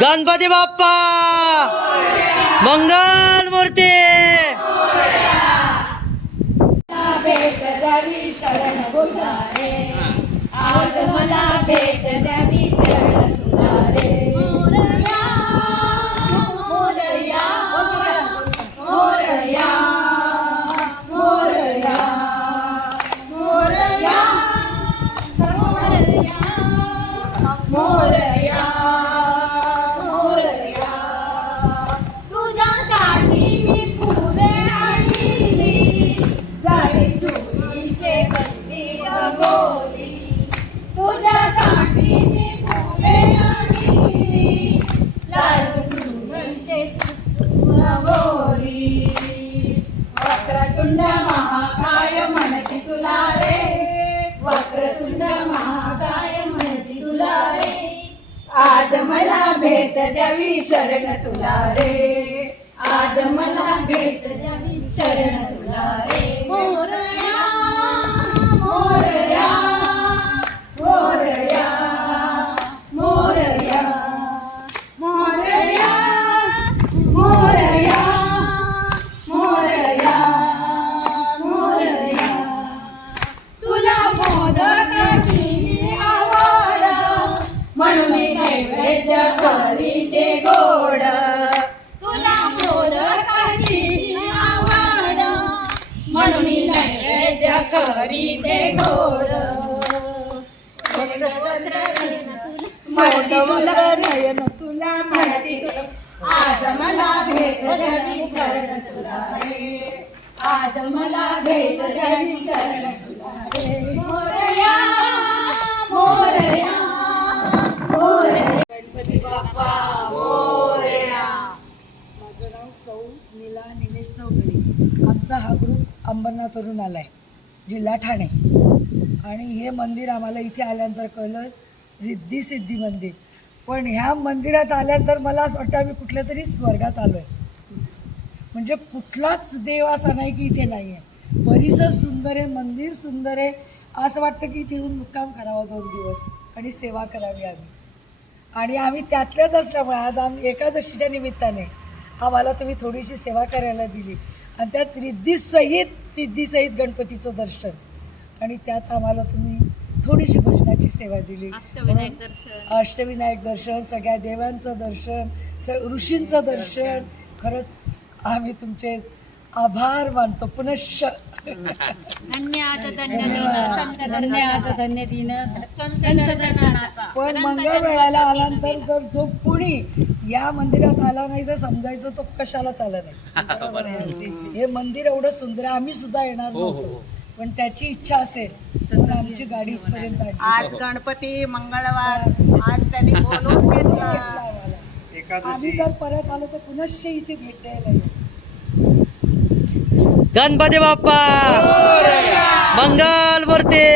गणपती बाप्पा मंगल मूर्ती। भेट द्यावी शरण तुला रे, आज मला भेट द्यावी शरण तुला रे। मोरया मोरया मोरया मोरया मोरया मोरया मोरया मोरया, तुझ्यासाठी मी फुले आणली, झाडी सुईचे बंदी रंगोली। तुझ्यासाठी मी फुले आणली, लाडू सुईचे रंगोली। वक्रतुंड महाकाय म्हणती तुला रे, वक्रतुंड महाकाय म्हणती तुला रे, आज मला भेट द्यावी शरण तुला रे, आज मला भेट द्यावी शरण तुला रे। मोरया मोरया मोरया मोरया मोरया मोरया मोरया मोरया, तुला मोदकाची आवड म्हणून मी नैवेद्य करीते गोड। तुला मोदकाची आवड म्हणून मी नैवेद्य करीते गोड। नयन तुला म्हणती आज मला भेट द्यावी शरण तुला रे, आज मला भेट द्यावी शरण तुला रे। मोरया मोरया मोरया, गणपती बाप्पा मोरया। माझं नाव सौ नीला निलेश चौधरी। आमचा हा ग्रुप अंबरनाथवरून आला आहे, जिल्हा ठाणे। आणि हे मंदिर आम्हाला इथे आल्यानंतर कळलं रिद्धी सिद्धी मंदिर, पण ह्या मंदिरात आल्यानंतर मला असं वाटतं आम्ही कुठल्या तरी स्वर्गात आलो आहे। म्हणजे कुठलाच देव असा नाही की इथे नाही आहे। परिसर सुंदर आहे, मंदिर सुंदर आहे, असं वाटतं की इथे येऊन मुक्काम करावा 2 दिवस आणि सेवा करावी आम्ही। आणि आम्ही त्यातल्याच असल्यामुळे आज आम्ही एकादशीच्या निमित्ताने आम्हाला तुम्ही थोडीशी सेवा करायला दिली, आणि त्यात रिद्धीसहित सिद्धीसहित गणपतीचं दर्शन, आणि त्यात आम्हाला तुम्ही थोडीशी भजनाची सेवा दिली, अष्टविनायक दर्शन, सगळ्या देवांचं दर्शन, ऋषींचं दर्शन। खरंच आम्ही तुमचे आभार मानतो पुनश्च। पण मंगळ वेळाला आल्यानंतर जर जो कुणी या मंदिरात आला नाही तर समजायचं तो कशालाच आला नाही। हे मंदिर एवढं सुंदर आहे, आम्ही सुद्धा येणार नव्हतो, पण त्याची इच्छा असेल तर आमची गाडी इथपर्यंत आली। आज गणपती मंगळवार, आज त्यांनी बोलवून घेतलं। आम्ही जर परत आलो तर पुनश्च इथे भेट द्यायला येऊ। गणपती बाप्पा मंगल मूर्ती।